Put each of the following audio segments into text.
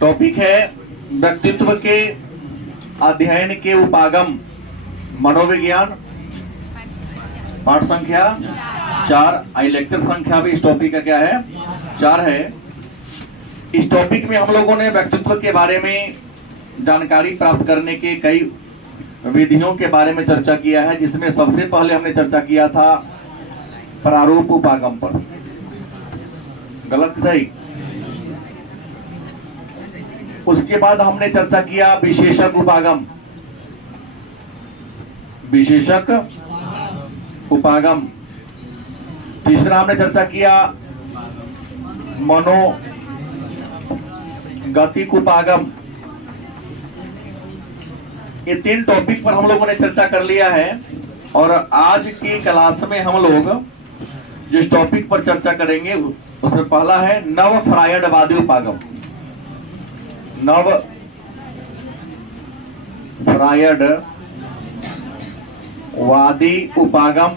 Topic है व्यक्तित्व के अध्ययन के उपागम मनोविज्ञान, पाठ संख्या 4। आई लेक्चर संख्या भी इस टॉपिक का क्या है, 4 है। इस टॉपिक में हम लोगों ने व्यक्तित्व के बारे में जानकारी प्राप्त करने के कई विधियों के बारे में चर्चा किया है, जिसमें सबसे पहले हमने चर्चा किया था प्रारूप उपागम पर। गलत सही? उसके बाद हमने चर्चा किया विशेषक उपागम, विशेषक उपागम। तीसरा हमने चर्चा किया मनोगतिक उपागम। ये 3 टॉपिक पर हम लोगों ने चर्चा कर लिया है और आज की क्लास में हम लोग जिस टॉपिक पर चर्चा करेंगे उसमें पहला है नव फ्रायडवादी उपागम। नव फ्रायडवादी उपागम।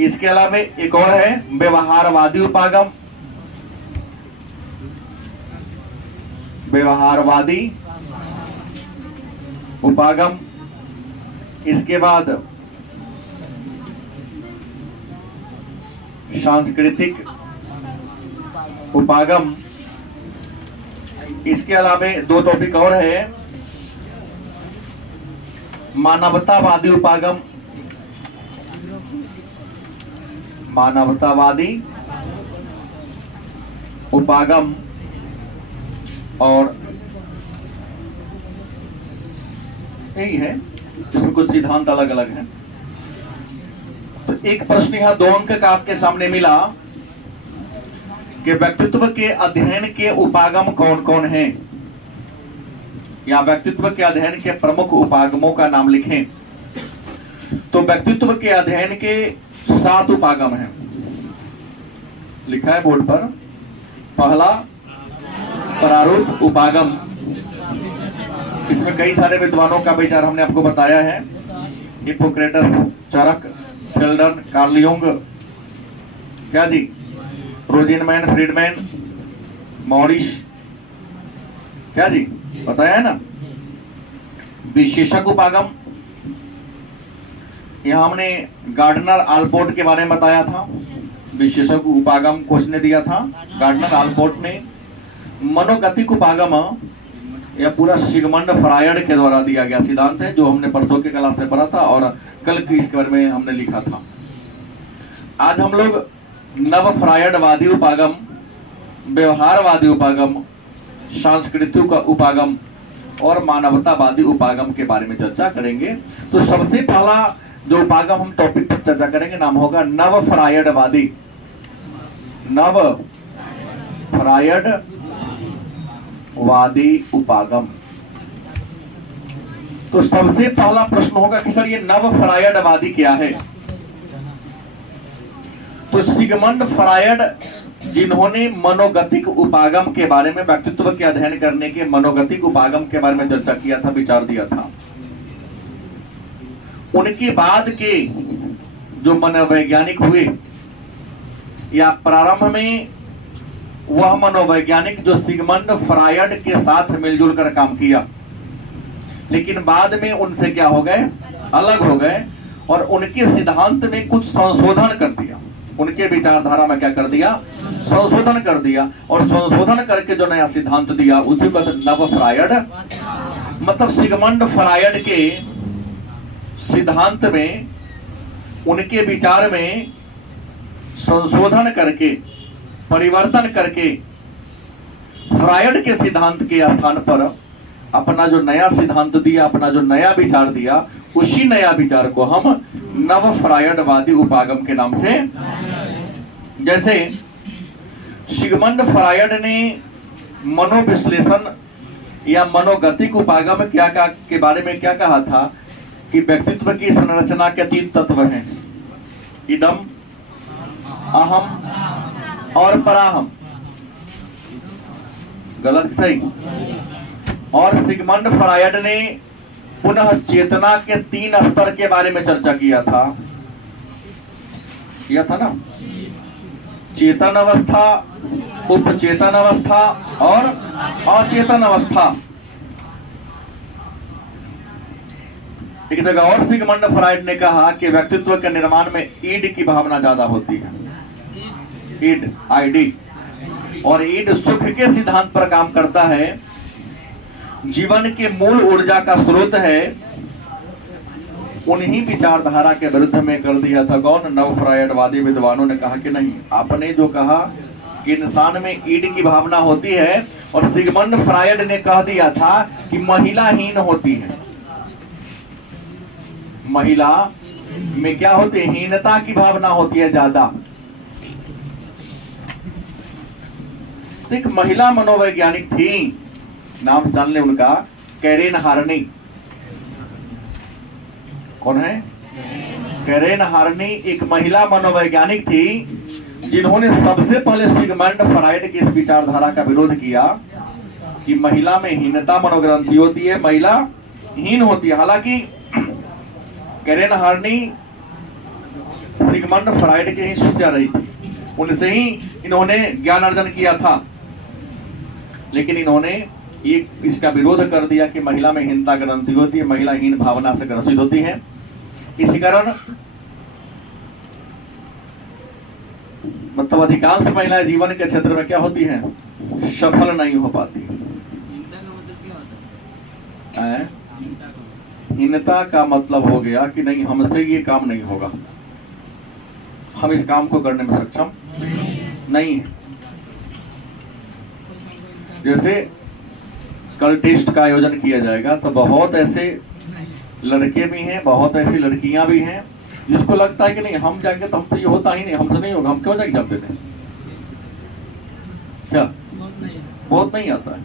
इसके अलावा एक और है व्यवहारवादी उपागम। व्यवहारवादी उपागम। इसके बाद सांस्कृतिक उपागम। इसके अलावा 2 टॉपिक और है मानवतावादी उपागम। मानवतावादी उपागम और यही है, इसमें कुछ सिद्धांत अलग अलग हैं। तो एक प्रश्न यहाँ 2 अंक का आपके सामने मिला कि व्यक्तित्व के अध्ययन के उपागम कौन कौन हैं, या व्यक्तित्व के अध्ययन के प्रमुख उपागमों का नाम लिखें। तो व्यक्तित्व के अध्ययन के 7 उपागम हैं, लिखा है बोर्ड पर। पहला प्रारूप उपागम। इसमें कई सारे विद्वानों का विचार हमने आपको बताया है, हिप्पोक्रेटस, चरक, शेल्डन, कार्ल युंग, क्या जी, रोजिनमैन, फ्रीडमैन, मॉरिस, क्या जी, बताया है ना। विशेषक उपागम, यहां हमने गार्डनर, आलपोर्ट के बारे में बताया था। विशेषक उपागम कोच ने दिया था, गार्डनर, आलपोर्ट ने। मनोगतिक उपागम यह पूरा सिगमंड फ्रायड के द्वारा दिया गया सिद्धांत है, जो हमने परसों के क्लास में पढ़ा था और कल की इसके बारे में हमने लिखा था। आज हम लोग नव फ्रायडवादी उपागम, व्यवहारवादी उपागम, सांस्कृतिक उपागम और मानवतावादी उपागम के बारे में चर्चा करेंगे। तो सबसे पहला जो उपागम हम टॉपिक पर चर्चा करेंगे नाम होगा नव फ्रायडवादी। नव फ्रायडवादी उपागम। तो सबसे पहला प्रश्न होगा कि सर ये नव फ्रायडवादी क्या है। तो सिगमंड फ्रायड, जिन्होंने मनोगतिक उपागम के बारे में, व्यक्तित्व के अध्ययन करने के मनोगतिक उपागम के बारे में चर्चा किया था, विचार दिया था, उनके बाद के जो मनोवैज्ञानिक हुए, या प्रारंभ में वह मनोवैज्ञानिक जो सिगमंड फ्रायड के साथ मिलजुल कर काम किया, लेकिन बाद में उनसे क्या हो गए, अलग हो गए और उनके सिद्धांत में कुछ संशोधन कर दिया। उनके विचारधारा में क्या कर दिया, संशोधन कर दिया। और संशोधन करके जो नया सिद्धांत दिया उसी को नव फ्रायड, मतलब सिगमंड फ्रायड के सिद्धांत में, उनके विचार में संशोधन करके, परिवर्तन करके फ्रायड के सिद्धांत के स्थान पर अपना जो नया सिद्धांत दिया, अपना जो नया विचार दिया, उसी नया विचार को हम नव फ्रायडवादी उपागम के नाम से, जैसे सिगमंड फ्रायड ने मनोविश्लेषण या मनोगतिक उपागम क्या के बारे में क्या कहा था कि व्यक्तित्व की संरचना के 3 तत्व हैं, इदम, अहम और पराहम। गलत सही? और सिगमंड फ्रायड ने पुनः चेतना के 3 स्तर के बारे में चर्चा किया था ना, चेतन अवस्था, उपचेतन अवस्था और अचेतन अवस्था। एक जगह और सिगमंड फ्राइड ने कहा कि व्यक्तित्व के निर्माण में ईड की भावना ज्यादा होती है, ईड, आईडी, और ईड सुख के सिद्धांत पर काम करता है, जीवन के मूल ऊर्जा का स्रोत है। उन्हीं विचारधारा के विरुद्ध में कर दिया था कौन? नव फ्रायडवादी विद्वानों ने कहा कि नहीं, आपने जो कहा कि इंसान में ईड की भावना होती है, और सिगमंड फ्रायड ने कह दिया था कि महिला हीन होती है। महिला में क्या होती है? हीनता की भावना होती है ज्यादा। एक महिला मनोवैज्ञानिक थी, नाम जान ले उनका, कैरेन हार्नी। कौन है? कैरेन हार्नी एक महिला मनोवैज्ञानिक थी, जिन्होंने सबसे पहले सिगमंड फ्राइड की इस विचारधारा का विरोध किया कि महिला में हीनता मनोग्रंथि होती है, महिला हीन होती है। हालांकि कैरेन हार्नी सिगमंड फ्राइड के ही शिष्या रही थी, उनसे ही इन्होंने ज्ञान अर्जन किया था, लेकिन इन्होंने ये इसका विरोध कर दिया कि महिला में हीनता ग्रंथि होती है, महिला हीन भावना से ग्रसित होती है। इसी कारण मतलब अधिकांश महिलाएं जीवन के क्षेत्र में क्या होती हैं? सफल नहीं हो पाती। हीनता का मतलब हो गया कि नहीं, हमसे ये काम नहीं होगा, हम इस काम को करने में सक्षम नहीं है। जैसे कल टेस्ट का आयोजन किया जाएगा, तो बहुत ऐसे लड़के भी हैं, बहुत ऐसी लड़कियां भी हैं जिसको लगता है कि नहीं, हम जाएंगे तो हमसे ये होता ही नहीं, हमसे नहीं होगा, हम क्यों जाएंगे एग्जाम देने? क्या बहुत नहीं आता है?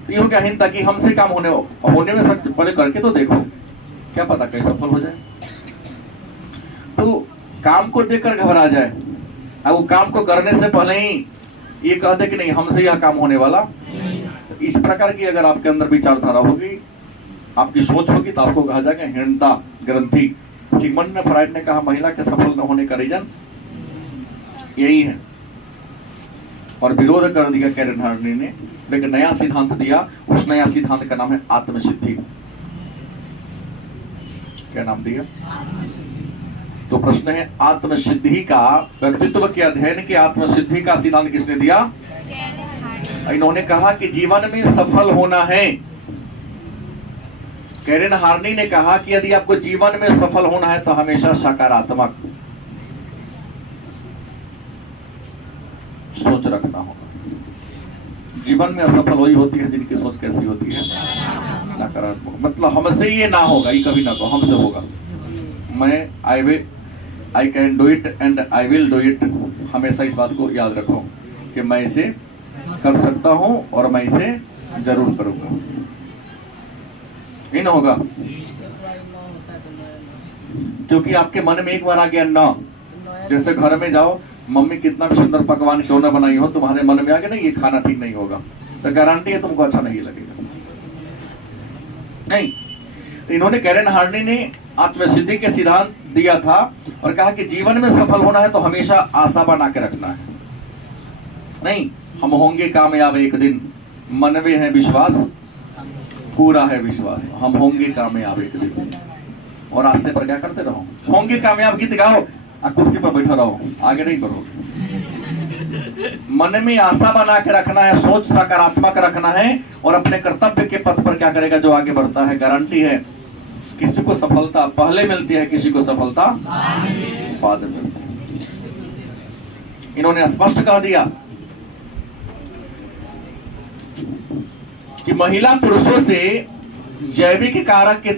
तो ये हो गया हीनता कि हमसे काम होने में सख्त, पहले करके तो देखो, क्या पता कहीं सफल हो जाए। तो काम को देखकर घबरा जाए, अब वो काम को करने से पहले ही ये कह दे कि नहीं, हमसे यह काम होने वाला। तो इस प्रकार की अगर आपके अंदर विचारधारा होगी, आपकी सोच होगी, तो आपको कहा जाएगा हीनता ग्रंथि। सिगमंड फ्राइड ने कहा महिला के सफल न होने का रीजन यही है, और विरोध कर दिया कैरेन हार्नी ने। एक नया सिद्धांत दिया, उस नया सिद्धांत का नाम है आत्मसिद्धि। क्या नाम दिया? तो प्रश्न है, आत्मसिद्धि का, व्यक्तित्व के अध्ययन के आत्मसिद्धि का सिद्धांत किसने दिया? इन्होंने कहा कि जीवन में सफल होना है। कैरेन हार्नी ने कहा कि यदि आपको जीवन में सफल होना है तो हमेशा सकारात्मक सोच रखना होगा। जीवन में असफल वही होती है जिनकी सोच कैसी होती है? नकारात्मक। मतलब हमसे ये ना होगा, ये कभी ना कहो, हमसे होगा। मैं I can do it and I will do it. हमेशा इस बात को याद रखो कि मैं इसे कर सकता हूं और मैं इसे जरूर करूंगा। नहीं होगा, क्योंकि आपके मन में एक बार आ गया ना। जैसे घर में जाओ, मम्मी कितना भी सुंदर पकवान क्यों ना बनाई हो, तुम्हारे मन में आ गया ना ये खाना ठीक नहीं होगा, तो गारंटी है तुमको अच्छा नहीं लगेगा। नहीं, इन्होंने कैरेन हार्नी ने आत्मसिद्धि के सिद्धांत दिया था और कहा कि जीवन में सफल होना है तो हमेशा आशा बना के रखना है। नहीं, हम होंगे कामयाब एक दिन, मन में है विश्वास, पूरा है विश्वास, हम होंगे कामयाब एक दिन। और रास्ते पर क्या करते रहो, होंगे कामयाब गीत गाओ, कुर्सी पर बैठे रहो, आगे नहीं बढ़ोगे। मन में आशा बना के रखना है, सोच सकारात्मक रखना है, और अपने कर्तव्य के पथ पर क्या करेगा जो आगे बढ़ता है। गारंटी है, किसी को सफलता पहले मिलती है, किसी को सफलता बाद में मिलती है। इन्होंने स्पष्ट कह दिया कि महिला पुरुषों से जैविक कारक की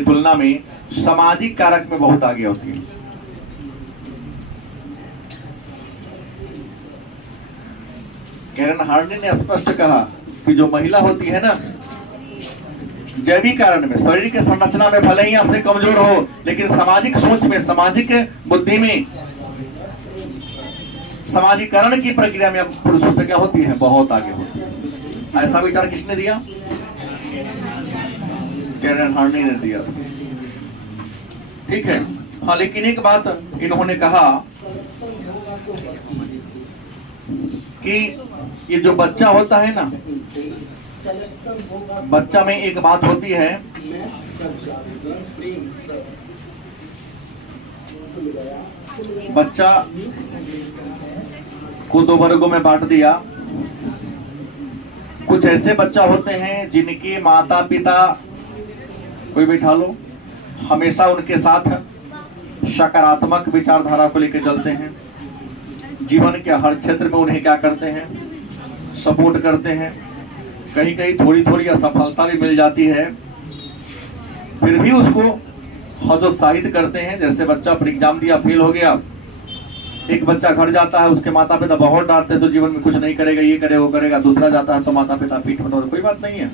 तुलना में सामाजिक कारक में बहुत आगे होती है। कैरेन हार्नी ने स्पष्ट कहा कि जो महिला होती है ना, जैविक कारण में, शरीर के संरचना में भले ही आपसे कमजोर हो, लेकिन सामाजिक सोच में, सामाजिक बुद्धि में, समाजीकरण की प्रक्रिया में पुरुषों से क्या होती है? बहुत आगे होती है। ऐसा विचार किसने दिया? कैरेन हार्नी ने दिया। ठीक है। हाँ, लेकिन एक बात इन्होंने कहा कि ये जो बच्चा होता है ना, बच्चा में एक बात होती है, बच्चा को दो वर्गों में बांट दिया। कुछ ऐसे बच्चा होते हैं जिनके माता पिता, कोई बिठा लो, हमेशा उनके साथ सकारात्मक विचारधारा को लेकर चलते हैं, जीवन के हर क्षेत्र में उन्हें क्या करते हैं, सपोर्ट करते हैं। कहीं कहीं थोड़ी थोड़ी असफलता भी मिल जाती है, फिर भी उसको हतोत्साहित करते हैं। जैसे बच्चा अपना एग्जाम दिया, फेल हो गया, एक बच्चा घर जाता है, उसके माता पिता बहुत डांटते हैं, तो जीवन में कुछ नहीं करेगा, ये करे वो करेगा। दूसरा जाता है तो माता पिता पीठ में, कोई बात नहीं है,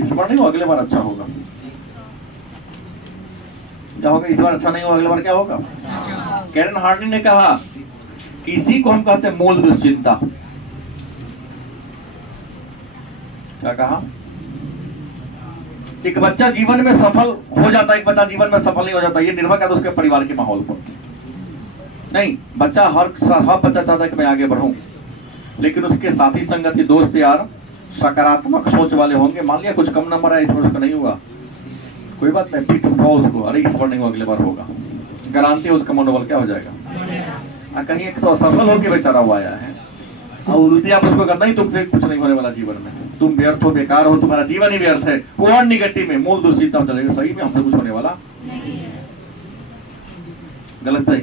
इस बार नहीं हो, अगले बार अच्छा होगा। क्या होगा? इस बार अच्छा नहीं हो, अगले बार क्या होगा? कैरन हार्टनी ने कहा कि इसी को हम कहते हैं मूल दुश्चिंता। क्या कहा? एक बच्चा जीवन में सफल हो जाता है, एक बच्चा जीवन में सफल नहीं हो जाता। ये निर्भर करता है उसके परिवार के माहौल पर। नहीं, बच्चा हर बच्चा चाहता है कि मैं आगे बढ़ूं, लेकिन उसके साथी संगति, दोस्त यार सकारात्मक सोच वाले होंगे। मान लिया कुछ कम नंबर है, इस बार उसका नहीं हुआ, कोई बात नहीं, पीठ उठाओ उसको, अरे इस बार नहीं हुआ, अगले बार होगा। गारंटी है उसका मनोबल क्या हो जाएगा। कहीं एक तो असफल होकर बेचारा हुआ आया है, और उल्टी आप उसको कहते नहीं तुमसे कुछ नहीं होने वाला जीवन में, तुम व्यर्थ हो, बेकार हो, तुम्हारा जीवन ही व्यर्थ है, वो और निगेटिव में, मूल दुश्चिंता चलेगा। सही में हमसे कुछ होने वाला गलत सही,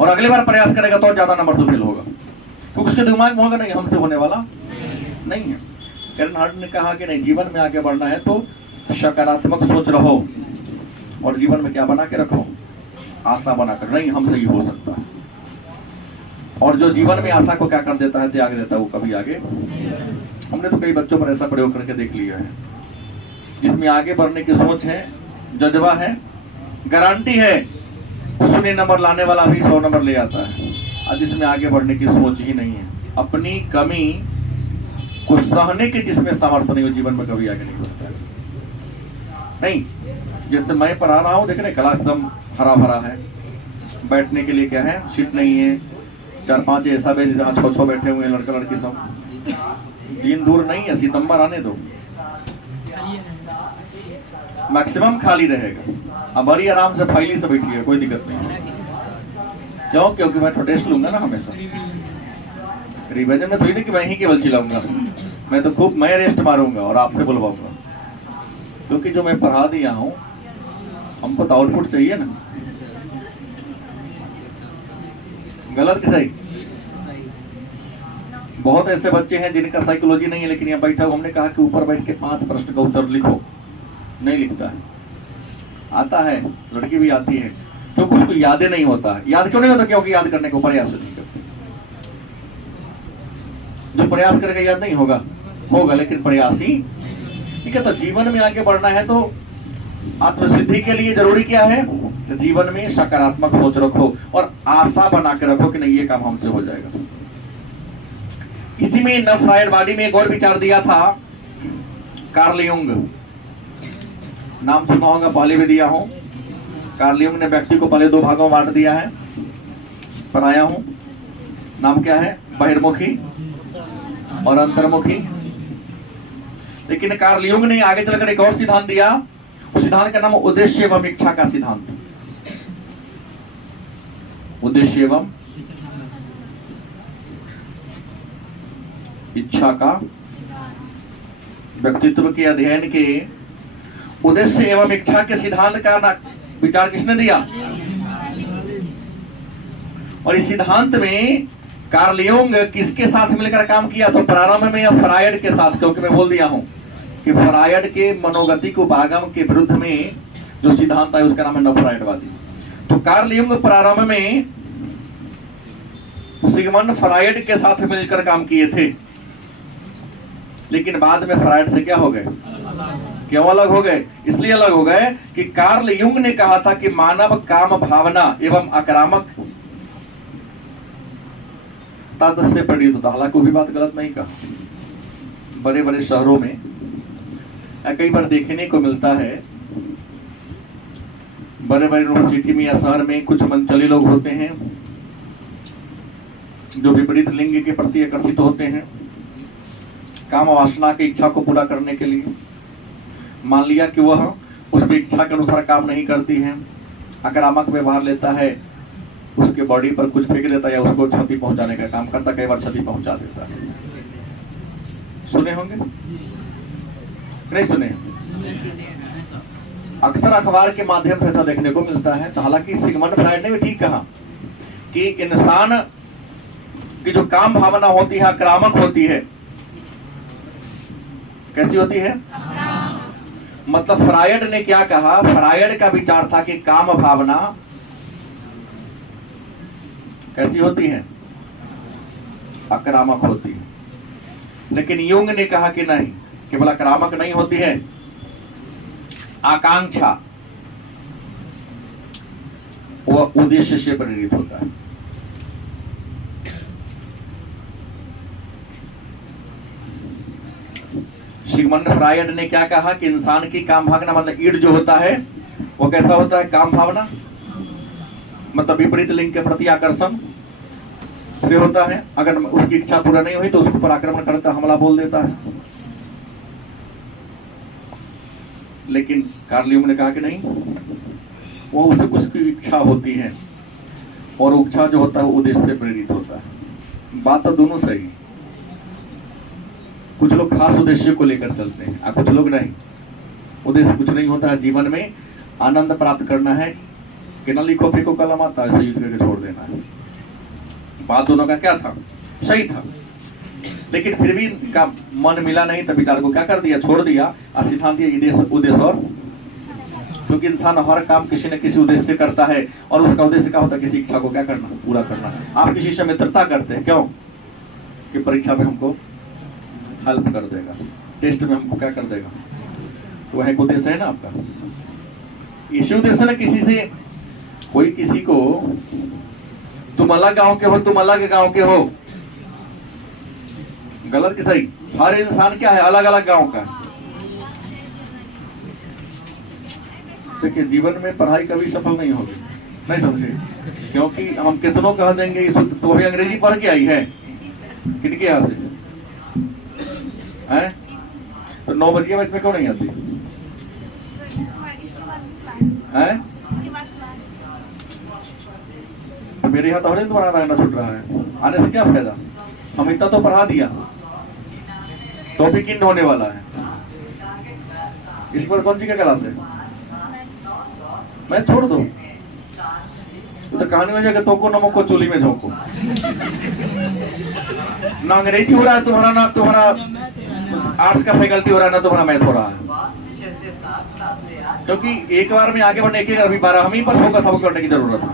और अगले बार प्रयास करेगा तो ज्यादा नंबर से फेल होगा, तो उसके दिमाग में होगा नहीं हमसे होने वाला नहीं है। कैरन हार्टनी ने कहा कि नहीं, जीवन में आगे बढ़ना है तो सकारात्मक सोच रहो, और जीवन में क्या बना के रखो, आशा बनाकर, नहीं हमसे ही हो सकता है। और जो जीवन में आशा को क्या कर देता है, त्याग देता है, वो कभी आगे। हमने तो कई बच्चों पर ऐसा प्रयोग करके देख लिया है, जिसमें आगे बढ़ने की सोच है, जज्बा है, गारंटी है 0 नंबर लाने वाला भी 100 नंबर ले आता है, और जिसमें आगे बढ़ने की सोच ही नहीं है, अपनी कमी को सहने के जिसमें सामर्थ्य नहीं हो, जीवन में कभी आगे नहीं बढ़ता है। नहीं, जैसे मैं पढ़ा रहा हूँ, देख रहे क्लास एकदम हरा भरा है, बैठने के लिए क्या है, सीट नहीं है, 4-5 ऐसा बेंच जहाँ 6-6 बैठे हुए हैं लड़का लड़की सब, दिन दूर नहीं है, सितंबर आने दो, मैक्सिमम खाली रहेगा। अब बड़ी आराम से फाइली से बैठिए, कोई दिक्कत नहीं। क्यों? क्योंकि मैं तो टेस्ट लूंगा ना हमेशा, रिवीजन में थोड़ी नहीं कि मैं ही केवल चिल्लाऊंगा, मैं तो खूब मैं रेस्ट मारूंगा और आपसे बुलवाऊंगा, क्योंकि जो मैं पढ़ा दिया हूँ हमको तो आउटपुट चाहिए ना। गलत कि सही? बहुत ऐसे बच्चे हैं जिनका साइकोलॉजी नहीं है, लेकिन यहाँ बैठा हुआ, हमने कहा कि ऊपर बैठ के 5 प्रश्न का उत्तर लिखो, नहीं लिखता है। आता है, लड़की भी आती है, क्योंकि उसको यादें नहीं होता है। याद क्यों नहीं होता? क्योंकि याद करने को प्रयास नहीं करते। जो प्रयास करके याद नहीं होगा, होगा लेकिन प्रयास ही ठीक है। तो जीवन में आगे बढ़ना है तो आत्मसिद्धि के लिए जरूरी क्या है? तो जीवन में सकारात्मक सोच रखो और आशा बना के रखो कि नहीं ये काम हमसे हो जाएगा। इसी में न फ्रायडवादी में एक और विचार दिया था, कार्ल युंग, नाम सुना होगा, पहले भी दिया हूं। कार्ल युंग ने व्यक्ति को पहले 2 भागों में बांट दिया है, पढ़ाया हूं। नाम क्या है? बहिर्मुखी और अंतर्मुखी। लेकिन कार्ल युंग ने आगे चलकर एक और सिद्धांत दिया, उस सिद्धांत का नाम उद्देश्य एवं इच्छा का सिद्धांत। उद्देश्य एवं इच्छा का, व्यक्तित्व के अध्ययन के उद्देश्य एवं इच्छा के सिद्धांत का विचार किसने दिया? और इस सिद्धांत में कार्ल युंग किसके साथ मिलकर काम किया? तो प्रारंभ में या फ्रायड के साथ, क्योंकि मैं बोल दिया हूं कि फ्रायड के मनोगतिक उपागम के विरुद्ध में जो सिद्धांत है उसका नाम है नवफ्रायडवादी। तो कार्ल युंग प्रारंभ में सिगमंड फ्रायड के साथ मिलकर काम किए थे, लेकिन बाद में फ्रायड से क्या हो गए? क्यों अलग हो गए? इसलिए अलग हो गए कि कार्ल युंग ने कहा था कि मानव काम भावना एवं आक्रामक तद से प्रेरित होता। हालांकि वो भी बात गलत नहीं कहा। बड़े बड़े शहरों में कई बार देखने को मिलता है बड़े बड़े यूनिवर्सिटी में या शहर में कुछ मंचली लोग होते हैं जो विपरीत लिंग के प्रति आकर्षित होते हैं, काम वासना की इच्छा को पूरा करने के लिए। मान लिया कि वह उसकी इच्छा के अनुसार काम नहीं करती है, आक्रामक व्यवहार लेता है, उसके बॉडी पर कुछ फेंक देता है या उसको क्षति पहुंचाने का काम करता, कई बार क्षति पहुंचा देता है। सुने होंगे नहीं सुने? अक्सर अखबार के माध्यम से ऐसा देखने को मिलता है। तो हालांकि सिगमंड फ्रायड ने भी ठीक कहा कि इंसान की जो काम भावना होती है आक्रामक होती है। कैसी होती है? मतलब फ्रायड ने क्या कहा? फ्रायड का विचार था कि काम भावना कैसी होती है? आक्रामक होती है। लेकिन युंग ने कहा कि नहीं, केवल आक्रामक नहीं होती है, आकांक्षा वह उद्देश्य से प्रेरित होता है। सिगमंड फ्रायड ने क्या कहा कि इंसान की काम भावना मतलब ईड जो होता है वो कैसा होता है? काम भावना मतलब विपरीत लिंग के प्रति आकर्षण से होता है। अगर उसकी इच्छा पूरा नहीं हुई तो उसके ऊपर आक्रमण करता, हमला बोल देता है। लेकिन कार्ल युंग ने कहा कि नहीं, वो उसे कुछ की इच्छा होती है और इच्छा जो होता है वो उद्देश्य से प्रेरित होता है। बात तो दोनों सही। कुछ लोग खास उद्देश्य को लेकर चलते हैं और कुछ लोग नहीं। उद्देश्य कुछ नहीं होता है, जीवन में आनंद प्राप्त करना है कि ना लिखो फेंको कलम आता है, युद्ध करके छोड़ देना है। बात दोनों का क्या था? सही था। लेकिन फिर भी इनका मन मिला नहीं, तब विचार को क्या कर दिया? छोड़ दिया और सिद्धांत दिया उद्देश्य और, क्योंकि इंसान हर काम किसी न किसी उद्देश्य से करता है और उसका उद्देश्य क्या होता है? किसी इच्छा को क्या करना? पूरा करना। आप किसी से मित्रता करते हैं क्यों? कि परीक्षा में हमको हेल्प कर देगा, टेस्ट में हमको क्या कर देगा, तो वह एक उद्देश्य है ना आपका। इसी उद्देश्य ना किसी से, कोई किसी को तुम अलग गांव के हो, तुम अलग गांव के हो, गलत कि सही? हर इंसान क्या है? अलग अलग गांव का। देखिए जीवन में पढ़ाई कभी सफल नहीं होगी, नहीं समझे? क्योंकि हम कितनों कह देंगे तो अभी अंग्रेजी पढ़ के आई है किनके यहाँ से है? तो 9 बजे बज में क्यों नहीं आती है? तो मेरे यहाँ तो हर तुम्हारा रहना छूट रहा है, आने से क्या फायदा? हम इतना तो पढ़ा दिया, तो भी किंड होने वाला है। इस पर कौन सी क्या क्लास है? मैं छोड़ दो तो कहानी में जाकर तोको नमक को चोली में झोंको। ना अंग्रेजी हो रहा है तुम्हारा, ना तुम्हारा आर्ट्स का फैकल्टी हो रहा है, ना तुम्हारा मैथ हो रहा है। क्योंकि एक बार में आगे बढ़ने के अभी 12वीं पर फोकस सबको करने की जरूरत है।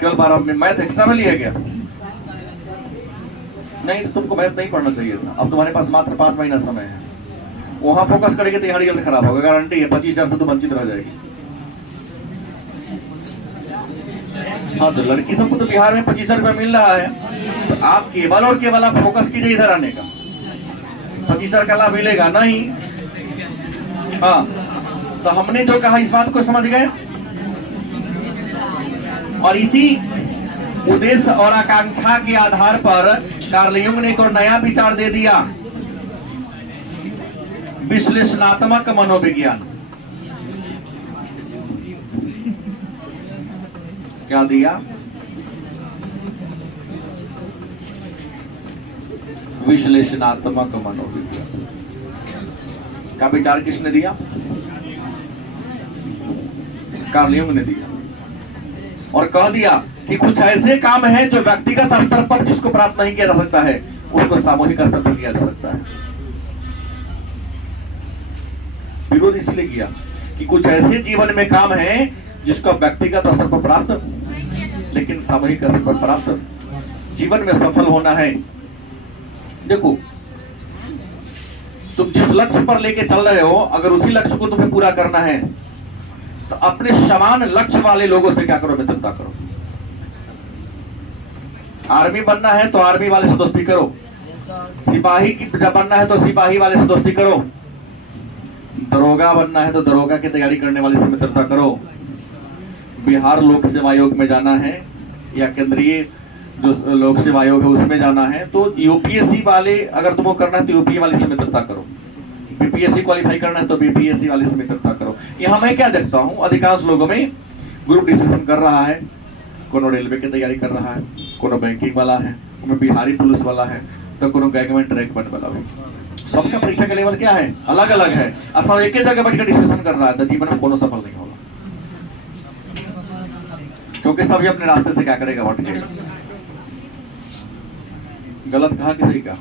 केवल 12वीं में मैथ एक्स्ट्रा में लिया गया नहीं, तो तुमको मैथ नहीं पढ़ना चाहिए था। अब तुम्हारे पास मात्र 5 महीना समय है, वहां फोकस करेगी तो यहाँ रिजल्ट खराब होगा, गारंटी है। 25,000 से तो वंचित रह जाएगी। हाँ तो लड़की सबको तो बिहार में 25,000 रुपया मिल रहा है, तो आप केवल और केवल आप फोकस कीजिए इधर आने का, 25,000 का लाभ मिलेगा नहीं। हाँ तो हमने जो कहा इस बात को समझ गए, और इसी उद्देश्य और आकांक्षा के आधार पर कार्ल युंग ने एक और नया विचार दे दिया, विश्लेषणात्मक मनोविज्ञान। क्या दिया? विश्लेषणात्मक मनोविज्ञान का विचार किसने दिया? कार्ल युंग ने दिया। और कह दिया कि कुछ ऐसे काम हैं जो व्यक्तिगत स्तर पर जिसको प्राप्त नहीं किया जा सकता है, उसको सामूहिक स्तर पर किया जा सकता है। विरोध इसलिए किया कि कुछ ऐसे जीवन में काम हैं जिसको व्यक्तिगत स्तर पर प्राप्त, लेकिन सामूहिक स्तर पर प्राप्त। जीवन में सफल होना है, देखो तुम जिस लक्ष्य पर लेके चल रहे हो, अगर उसी लक्ष्य को तुम्हें पूरा करना है तो अपने समान लक्ष्य वाले लोगों से क्या करो? मित्रता करो। आर्मी बनना है तो आर्मी वाले से दोस्ती करो, सिपाही की बनना है तो सिपाही वाले से दोस्ती करो, दरोगा बनना है तो दरोगा की तैयारी करने वाले से मित्रता करो, बिहार लोक सेवा आयोग में जाना है या केंद्रीय जो लोक सेवा आयोग है उसमें जाना है, तो यूपीएससी वाले अगर तुमको करना है तो यूपीए वाले से मित्रता करो, बीपीएससी क्वालिफाई करना है तो बीपीएससी वाले से मित्रता करो। यहाँ मैं क्या देखता हूँ, अधिकांश लोगों में ग्रुप डिस्कशन कर रहा है, कोनो रेलवे की तैयारी कर रहा है, कोनो बैंकिंग वाला है, कोनो बिहारी पुलिस वाला है, तो कोनो गवर्नमेंट रैंकमेंट वाला है। सबका परीक्षा का लेवल क्या है, अलग अलग है। सब एक ही जगह बैठकर डिस्कशन कर रहा है तो जीवन में कोनो सफल नहीं होगा, क्योंकि सभी अपने रास्ते से क्या करेगा, भटकेगा। गलत कहा कि सही कहा?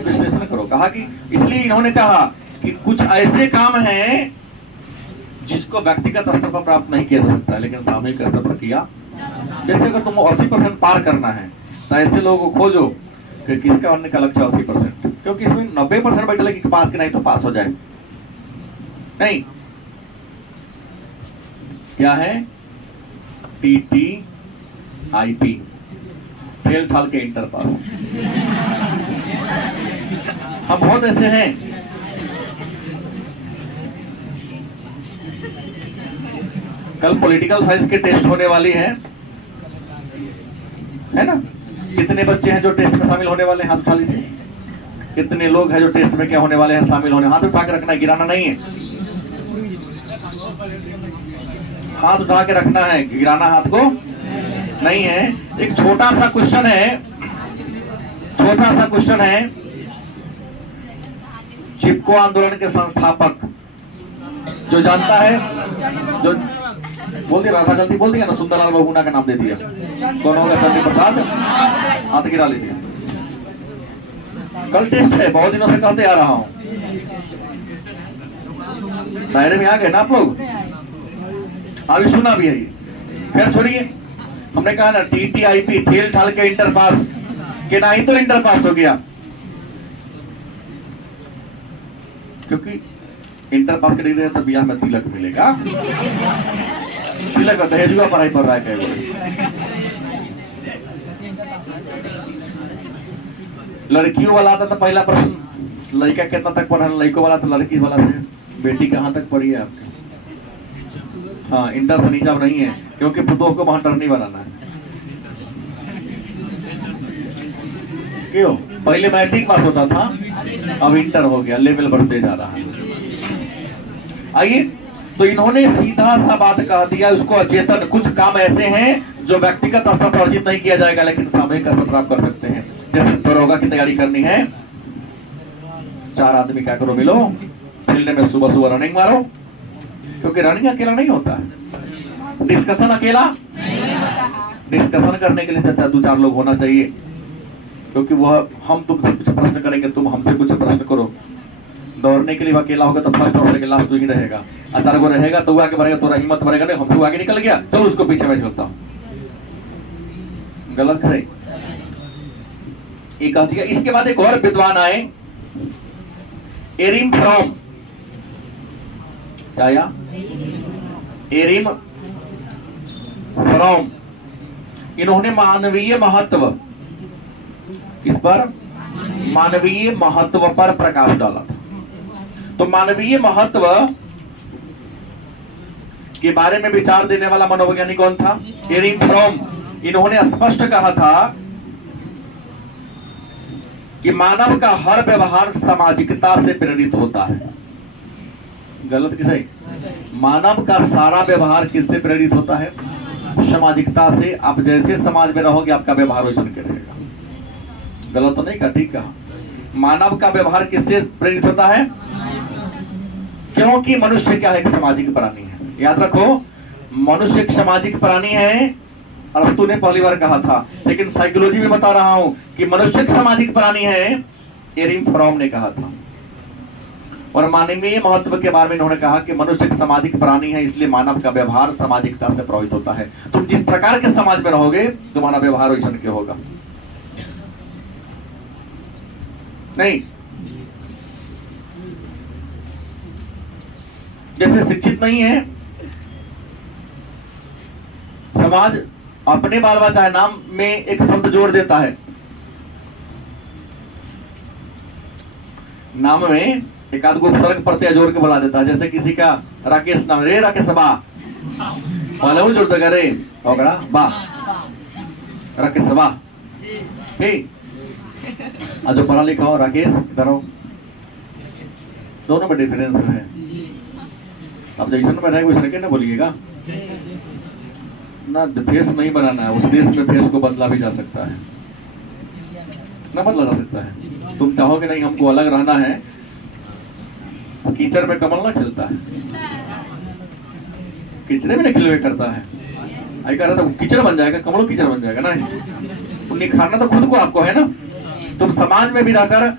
विश्लेषण करो। कहा कि इसलिए इन्होंने कहा कि कुछ ऐसे काम हैं जिसको व्यक्तिगत स्तर पर प्राप्त नहीं किया जा सकता, लेकिन सामूहिक स्तर पर किया। जैसे अगर तुम 80% पार करना है तो ऐसे लोगों को खोजो कि किसका बनने का लक्ष्य 80%, क्योंकि इसमें 90% बैठे कि पास के नहीं तो पास हो जाए। नहीं, क्या है? TTIP, फेल ठाल के इंटर पास। हम बहुत ऐसे हैं, कल पॉलिटिकल साइंस के टेस्ट होने वाली है ना? कितने बच्चे हैं जो टेस्ट में शामिल होने वाले हैं? हाथ उठा लीजिए। कितने लोग हैं जो टेस्ट में क्या होने वाले हैं, शामिल होने? हाथ उठा के रखना है, गिराना नहीं है। हाथ उठा के रखना है, गिराना हाथ को नहीं है। एक छोटा सा क्वेश्चन है, छोटा सा क्वेश्चन है। चिपको आंदोलन के संस्थापक जो जानता है, जो बोल दिया, राधा जल्दी बोल दिया ना, सुंदरलाल बहुगुणा का नाम दे दिया। कौन होगा? चंडी प्रसाद। हाथ गिरा लीजिए। कल टेस्ट है, बहुत दिनों से कहते आ रहा हूं। दायरे में आ गए ना आप लोग? अभी सुना भी है ये। फिर छोड़िए, हमने कहा ना TTIP, ठेल ठाल के इंटर पास के, ना ही तो इंटर पास हो गया, क्योंकि इंटर पास कर रहे तो बिहार में तिलक मिलेगा। तिलक दहेजुआ पढ़ाई पढ़ रहा है क्या? लड़कियों वाला आता था पहला प्रश्न, लड़का कितना तक पढ़ा? लड़कों वाला तो लड़की वाला से बेटी कहाँ तक पढ़ी है आपकी? हाँ, इंटर से नीचा नहीं है, क्योंकि पुतों को वहां टर्नी बनाना है। क्यों? पहले मैट्रिक पास होता था, अब इंटर हो गया, लेवल बढ़ते जा रहा है। आइए, तो इन्होंने सीधा सा बात कह दिया, उसको अचेतन। कुछ काम ऐसे हैं जो व्यक्तिगत स्तर पर अर्जित नहीं किया जाएगा, लेकिन सामूहिक स्तर पर आप कर सकते हैं। जैसे दरोगा की तैयारी करनी है, 4 आदमी क्या करो, मिलो फील्ड में, सुबह सुबह रनिंग मारो, क्योंकि रनिंग अकेला नहीं होता है, डिस्कशन अकेला नहीं होता है। डिस्कशन करने के लिए चाचा 2-4 लोग होना चाहिए, क्योंकि वह हम तुमसे कुछ प्रश्न करेंगे, तुम हमसे कुछ प्रश्न करो। दौड़ने के लिए अकेला होगा तो फर्स्ट और सेकंड लास्ट तो ही रहेगा। 4 को रहेगा तो वो आगे बढ़ेगा, तो हिम्मत बढ़ेगा नहीं, हमसे आगे निकल गया, चलो उसको पीछे मैं चलता हूं। गलत सही? एक कहती है। इसके बाद एक और विद्वान आए, एरिम फ्रॉम। क्या या? एरिम फ्रॉम। इन्होंने मानवीय महत्व, किस पर? मानवीय महत्व पर प्रकाश डाला था। तो मानवीय महत्व के बारे में विचार देने वाला मनोवैज्ञानिक कौन था? एरिम फ्रॉम। इन्होंने स्पष्ट कहा था कि मानव का हर व्यवहार सामाजिकता से प्रेरित होता है। गलत कि सही? मानव का सारा व्यवहार किससे प्रेरित होता है? सामाजिकता से। आप जैसे समाज में रहोगे आपका व्यवहार वैसे रहेगा। गलत तो नहीं कहा? ठीक कहा। मानव का व्यवहार किससे प्रेरित होता है? क्योंकि मनुष्य क्या है? एक सामाजिक प्राणी है। याद रखो, मनुष्य एक सामाजिक प्राणी है। अरस्तु ने पहली बार कहा था, लेकिन साइकोलॉजी में बता रहा हूं कि मनुष्य एक सामाजिक प्राणी है, एरिम फ्रॉम ने कहा था। और मानवीय महत्व के बारे में इन्होंने कहा कि मनुष्य एक सामाजिक प्राणी है, इसलिए मानव का व्यवहार सामाजिकता से प्रभावित होता है। तुम जिस प्रकार के समाज में रहोगे तुम्हारा व्यवहार वैसा के होगा। नहीं, जैसे शिक्षित नहीं है समाज, अपने बाल बच्चा नाम में एक शब्द जोड़ देता है, नाम में एक आध गो उपसर्ग प्रत्यय जोड़ के बुला देता है। जैसे किसी का राकेश नाम, रे राकेश बा, पहले जुड़ तो करे ओकरा बा राकेश बा ठीक। आज जो पढ़ा लिखा हो राकेश इधर हो, दोनों में डिफरेंस है। अब जैसे में बैठा है वैसे रखे ना बोलिएगा ना, फेस नहीं बनाना है। उस देश में फेस को बदला भी जा सकता है ना, बदला जा सकता है। तुम चाहोगे नहीं हमको अलग रहना है, कीचड़ में कमल ना खिलता है, कीचड़े में नहीं खिलवे करता है। आई कह रहा था कीचड़ बन जाएगा, कमलों कीचड़ बन जाएगा ना। तो निखारना तो खुद को आपको है ना। तुम समाज में भी रहकर,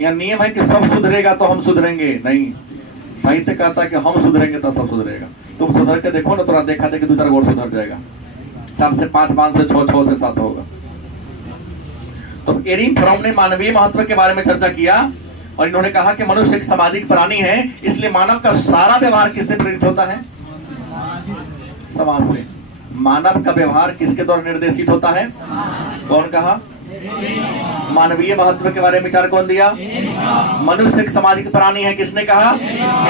यहाँ नियम है कि सब सुधरेगा तो हम सुधरेंगे, नहीं। साहित्य कहता है कि हम सुधरेंगे तो सब सुधरेगा। तुम सुधर के देखो ना, तो देखा था कि 2-4 और सुधर जाएगा, 4 से 5, 5 से 6, 6 से 7 होगा। तो एरिक फ्रॉम ने मानवीय महत्व के बारे में चर्चा किया और इन्होंने कहा कि मनुष्य एक सामाजिक प्राणी है, इसलिए मानव का सारा व्यवहार किससे प्रेरित होता है? समाज से। मानव का व्यवहार किसके द्वारा निर्देशित होता है? कौन कहा? मानवीय महत्व के बारे में विचार कौन दिया? मनुष्य एक सामाजिक प्राणी है, किसने कहा?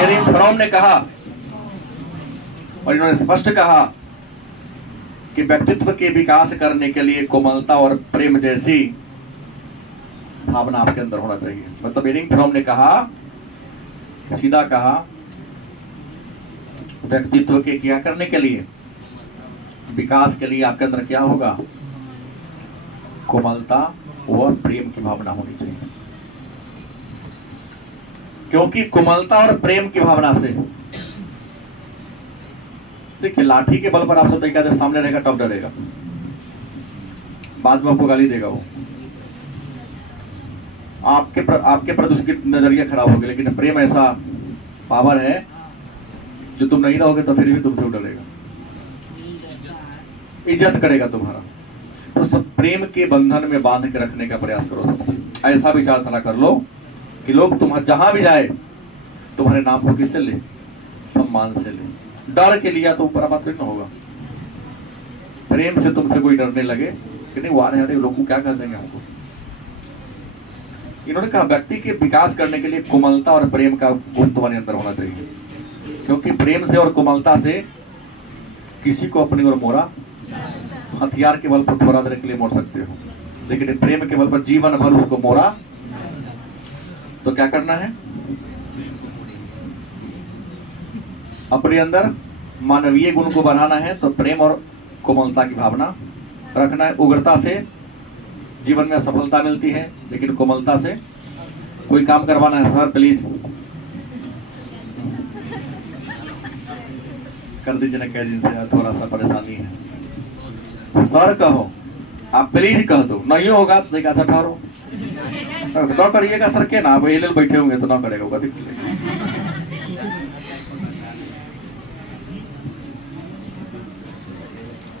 एरिक फ्रॉम ने कहा। और इन्होंने स्पष्ट कहा कि व्यक्तित्व के विकास करने के लिए कोमलता और प्रेम जैसी भावना आपके अंदर होना चाहिए। मतलब एरिक फ्रॉम ने कहा, सीधा कहा, व्यक्तित्व के क्या करने के लिए, विकास के लिए आपके अंदर क्या होगा? कोमलता और प्रेम की भावना होनी चाहिए। क्योंकि कोमलता और प्रेम की भावना से, देखिए लाठी के बल पर आप सोचते हैं सामने रहेगा तब डरेगा, बाद में आपको गाली देगा, वो आपके प्रति उसकी नजरिया खराब होगी। लेकिन प्रेम ऐसा पावर है जो तुम नहीं रहोगे तो फिर भी तुमसे डरेगा, इज्जत करेगा तुम्हारा। तो सब प्रेम के बंधन में बांध के रखने का प्रयास करो। सबसे ऐसा विचारधारा कर लो कि लोग तुम्हारे जहां भी जाए तुम्हारे नाम को किससे ले? सम्मान से ले। डर के लिया तो ऊपर बात नहीं होगा। प्रेम से तुमसे कोई डरने लगे कि नहीं, वो आ रहे लोग को क्या कर देंगे हमको। इन्होंने कहा व्यक्ति के विकास करने के लिए कोमलता और प्रेम का गुण तुम्हारे अंदर होना चाहिए, क्योंकि प्रेम से और कोमलता से किसी को अपनी ओर मोड़ा, हथियार के बल पर थोड़ा देर के लिए मोड़ सकते हो, लेकिन प्रेम के बल पर जीवन भर उसको मोड़ा तो क्या करना है? अपने अंदर मानवीय गुण को बनाना है तो प्रेम और कोमलता की भावना रखना है। उग्रता से जीवन में सफलता मिलती है, लेकिन कोमलता से कोई काम करवाना है, सर प्लीज कर दीजिए ना, कह दिन से थोड़ा सा परेशानी है, सर कहो, आप प्लीज कह दो, नहीं होगा तो एक अच्छा ठहरो, ना करिएगा सर के ना, ये लोग बैठे होंगे तो ना करेगा होगा।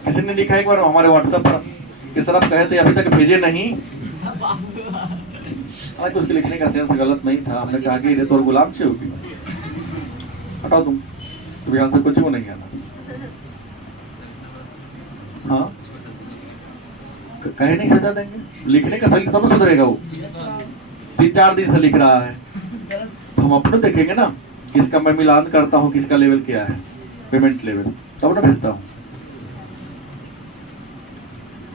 किसी ने लिखा एक बार हमारे व्हाट्सएप पर कि सर आप कहे थे अभी तक भेजे नहीं। आज उसके लिखने का सेंस गलत नहीं था। हमने कहा कि ये तो गुलाम से होगी, हटाओ तुम, तो यहाँ से कुछ को नहीं आना। हाँ कहे नहीं सजा देंगे, लिखने का सही सब सुधरेगा। वो 3-4 दिन से लिख रहा है, तो हम अपने देखेंगे ना किसका मैं मिलान करता हूँ, किसका लेवल क्या है, पेमेंट लेवल, तब ना भेजता हूँ।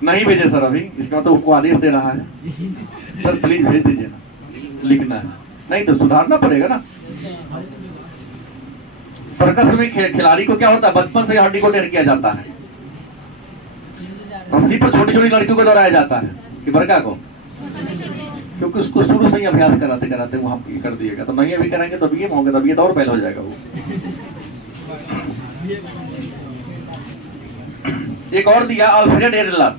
नहीं भेजे सर अभी, इसका मतलब उसको आदेश दे रहा है सर प्लीज भेज दीजिए ना, लिखना है, नहीं तो सुधारना पड़ेगा ना। सर्कस में खिलाड़ी को क्या होता है, बचपन से हड्डी को टेर किया जाता है, रस्सी पर छोटी छोटी लड़कियों को दौड़ाया जाता है कि बड़का को, क्योंकि उसको शुरू से ही अभ्यास कराते कराते वहां कर दिएगा। तो नहीं अभी कराएंगे तो ये होगा, तब ये तो और पहले हो जाएगा वो। एक और दिया अल्फ्रेड एडलर,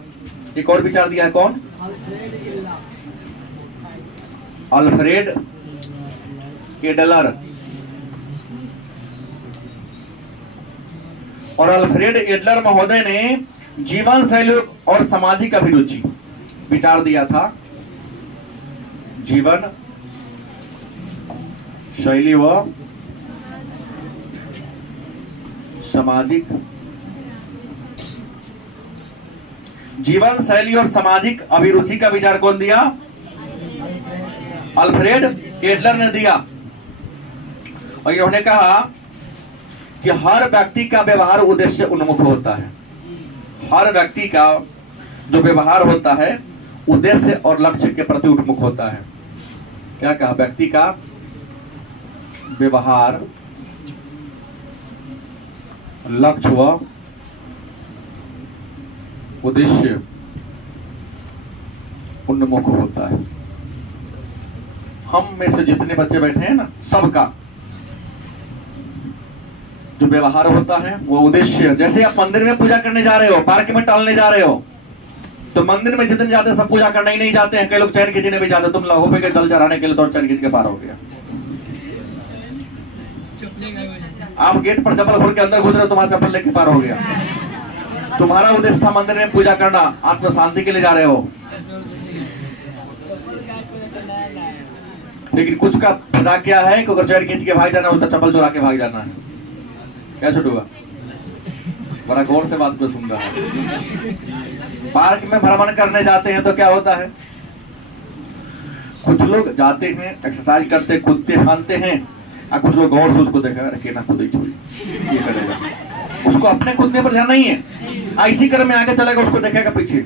एक और विचार दिया है, कौन? Alfred Adler. और अल्फ्रेड एडलर महोदय ने जीवन शैली और सामाजिक अभिरुचि विचार दिया था। जीवन शैली व सामाजिक, जीवन शैली और सामाजिक अभिरुचि का विचार कौन दिया? अल्फ्रेड एडलर ने दिया। और इन्होंने कहा कि हर व्यक्ति का व्यवहार उद्देश्य उन्मुख होता है। हर व्यक्ति का जो व्यवहार होता है उद्देश्य और लक्ष्य के प्रति उन्मुख होता है। क्या कहा? व्यक्ति का व्यवहार लक्ष्य व उद्देश्य उन्मुख होता है। हम में से जितने बच्चे बैठे हैं ना, सबका जो व्यवहार होता है वो उद्देश्य। जैसे आप मंदिर में पूजा करने जा रहे हो, पार्क में टहलने जा रहे हो, तो मंदिर में जितने जाते हैं सब पूजा करने ही नहीं जाते हैं। कई लोग चैन खींचने भी जाते हैं। तुम लहोबे के जल चढ़ाने के लिए तो चैन खींच के पार हो गया। आप गेट पर चप्पल खोल के अंदर घुस रहे हो, तुम्हारा चप्पल लेके पार हो गया। तुम्हारा उद्देश्य था मंदिर में पूजा करना, आत्म शांति के लिए जा रहे हो, लेकिन कुछ का पता क्या है कि अगर चैन खींच के भाग जाना, उसका चप्पल चुरा के भाग जाना है। क्या छोटूगा? बड़ा गौर से बात को सुन रहा है। पार्क में भ्रमण करने जाते हैं तो क्या होता है, कुछ लोग जाते हैं, एक्सरसाइज करते, कूदते फानते हैं, और कुछ लोग गौर से उसको देखा, रखे ना खुद ही छोड़ी ये करेगा, उसको अपने कूदने पर ध्यान नहीं है। ऐसी क्रम में आगे चलेगा, उसको देखेगा पीछे,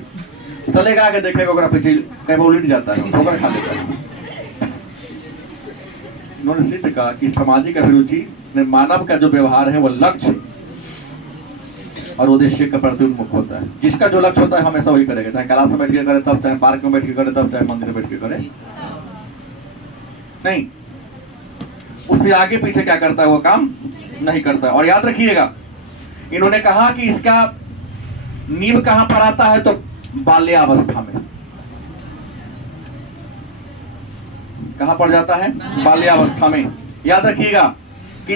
चलेगा आगे देखेगा पीछे, कहीं उलट जाता है, ठोकर खा लेता है। उन्होंने सिद्ध कहा कि सामाजिक अभिरुचि में मानव का जो व्यवहार है वो लक्ष्य और उद्देश्य के प्रति उन्मुख होता है। जिसका जो लक्ष्य होता है हमेशा वही करेगा, चाहे क्लास में बैठ के करे तब, चाहे पार्क में बैठ के करे तब, चाहे मंदिर में बैठ के करे नहीं, उससे आगे पीछे क्या करता है वो काम नहीं करता है। और याद रखिएगा, इन्होंने कहा कि इसका नींव कहां पर आता है, तो बाल्यावस्था में। कहां पर जाता है? बाल्यावस्था में। याद रखिएगा कि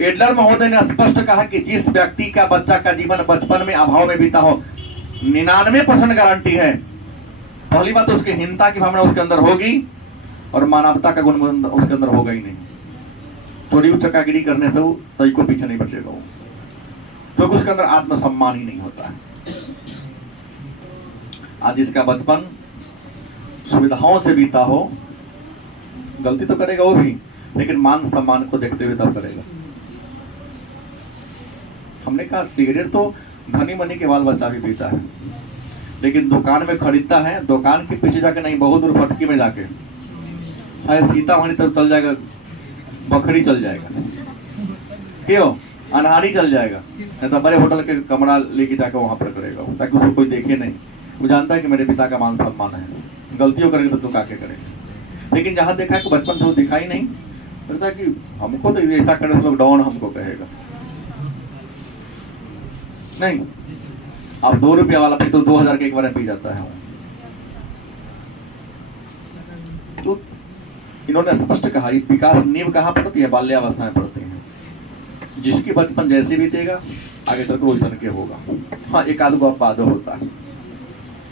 एडलर महोदय ने स्पष्ट कहा कि जिस व्यक्ति का बच्चा का जीवन बचपन में अभाव में बीता हो, 99% गारंटी है, पहली बात तो उसकी हीनता की भावना उसके अंदर होगी और मानवता का गुण उसके अंदर होगा ही नहीं। चोरी उचकागिरी करने से वो तई को पीछे नहीं बचेगा वो, क्योंकि उसके अंदर आत्मसम्मान ही नहीं होता है। आज जिसका बचपन सुविधाओं से बीता हो, गलती तो करेगा वो भी, लेकिन मान सम्मान को देखते हुए तब करेगा। हमने कहा सिगरेट तो धनी मनी के बाल बच्चा भी पीता है, लेकिन दुकान में खरीदता है, दुकान के पीछे जाके नहीं, बहुत दूर फटकी में जाके, सीतामढ़ी तक चल जाएगा, बखरी चल जाएगा, क्यों अनहारी चल जाएगा, नहीं तो बड़े होटल के कमरा लेके जाकर वहां पर करेगा, ताकि उसको कोई देखे नहीं। वो जानता है कि मेरे पिता का मान सम्मान है, गलतियों करेंगे तो का के करेंगे। लेकिन जहां देखा है कि बचपन से वो दिखाई नहीं, लगता कि हमको तो ऐसा करे तो लोग डाउन हमको कहेगा नहीं। आप 2 रुपया वाला पी तो 2000 के एक बार पी जाता है। तो इन्होंने स्पष्ट कहा विकास नींव कहां पड़ती है? बाल्यावस्था में पड़ती है। जिसकी बचपन जैसे बीतेगा आगे चलकर वैसा के होगा। हाँ, एक आध बाद होता है,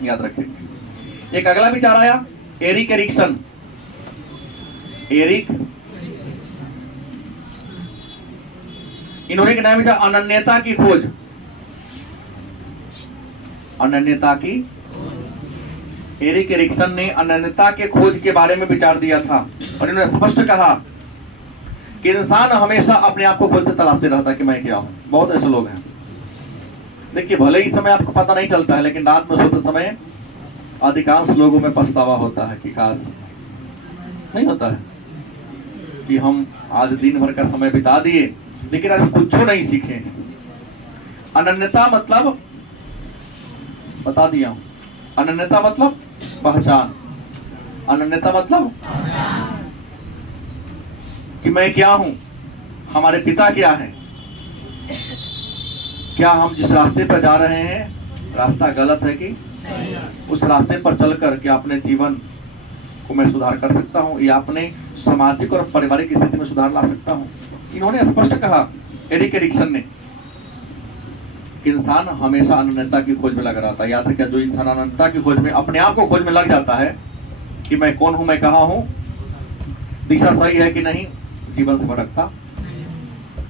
याद रखेंगे। एक अगला विचार आया, एरिक एरिक्सन। एरिक, इन्होंने एक नया विचार, अनन्यता की खोज। अनन्यता की, एरिक एरिक्सन ने अनन्यता के खोज के बारे में विचार दिया था और इन्होंने स्पष्ट कहा कि इंसान हमेशा अपने आप को खोजते तलाशते रहता है कि मैं क्या हूं। बहुत ऐसे लोग हैं, देखिए भले ही समय आपको पता नहीं चलता है, लेकिन रात में सोते समय अधिकांश लोगों में पछतावा होता है कि काश, नहीं होता है कि हम आज दिन भर का समय बिता दिए लेकिन आज कुछ नहीं सीखे। अनन्यता मतलब बता दिया हूं, अनन्यता मतलब पहचान। अनन्यता मतलब कि मैं क्या हूं, हमारे पिता क्या है, क्या हम जिस रास्ते पर जा रहे हैं रास्ता गलत है कि उस रास्ते पर चलकर क्या अपने जीवन को मैं सुधार कर सकता हूं या अपने सामाजिक और पारिवारिक स्थिति में सुधार ला सकता हूं। इन्होंने स्पष्ट कहा, एरिक एरिक्सन ने, कि इंसान हमेशा अनन्यता की खोज में लगा रहता है। याद रखिए, जो इंसान अनन्यता की खोज में, अपने आप को खोज में लग जाता है कि मैं कौन हूं, मैं कहां हूं, दिशा सही है कि नहीं, जीवन से भटकता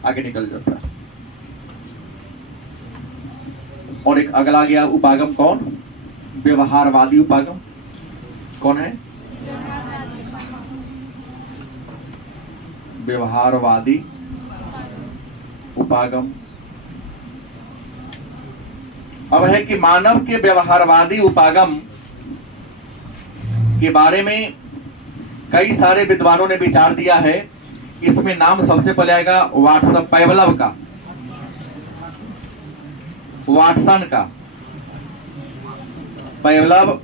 आगे निकल जाता है। और एक अगला गया उपागम, कौन? व्यवहारवादी उपागम। कौन है? व्यवहारवादी उपागम। अब है कि मानव के व्यवहारवादी उपागम के बारे में कई सारे विद्वानों ने विचार दिया है। इसमें नाम सबसे पहले आएगा वाटसन, पैवलव का, वाटसन का, पैवलव,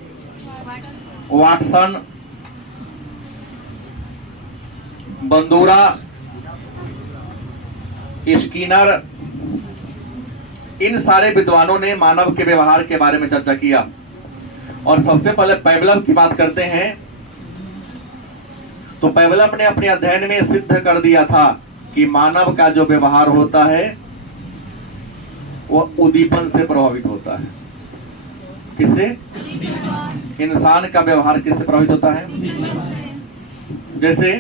वाटसन, बंदूरा, स्किनर, इन सारे विद्वानों ने मानव के व्यवहार के बारे में चर्चा किया। और सबसे पहले पैवलव की बात करते हैं तो पैवलव ने अपने अध्ययन में सिद्ध कर दिया था कि मानव का जो व्यवहार होता है वह उद्दीपन से प्रभावित होता है। किससे? इंसान का व्यवहार किससे प्रभावित होता है? जैसे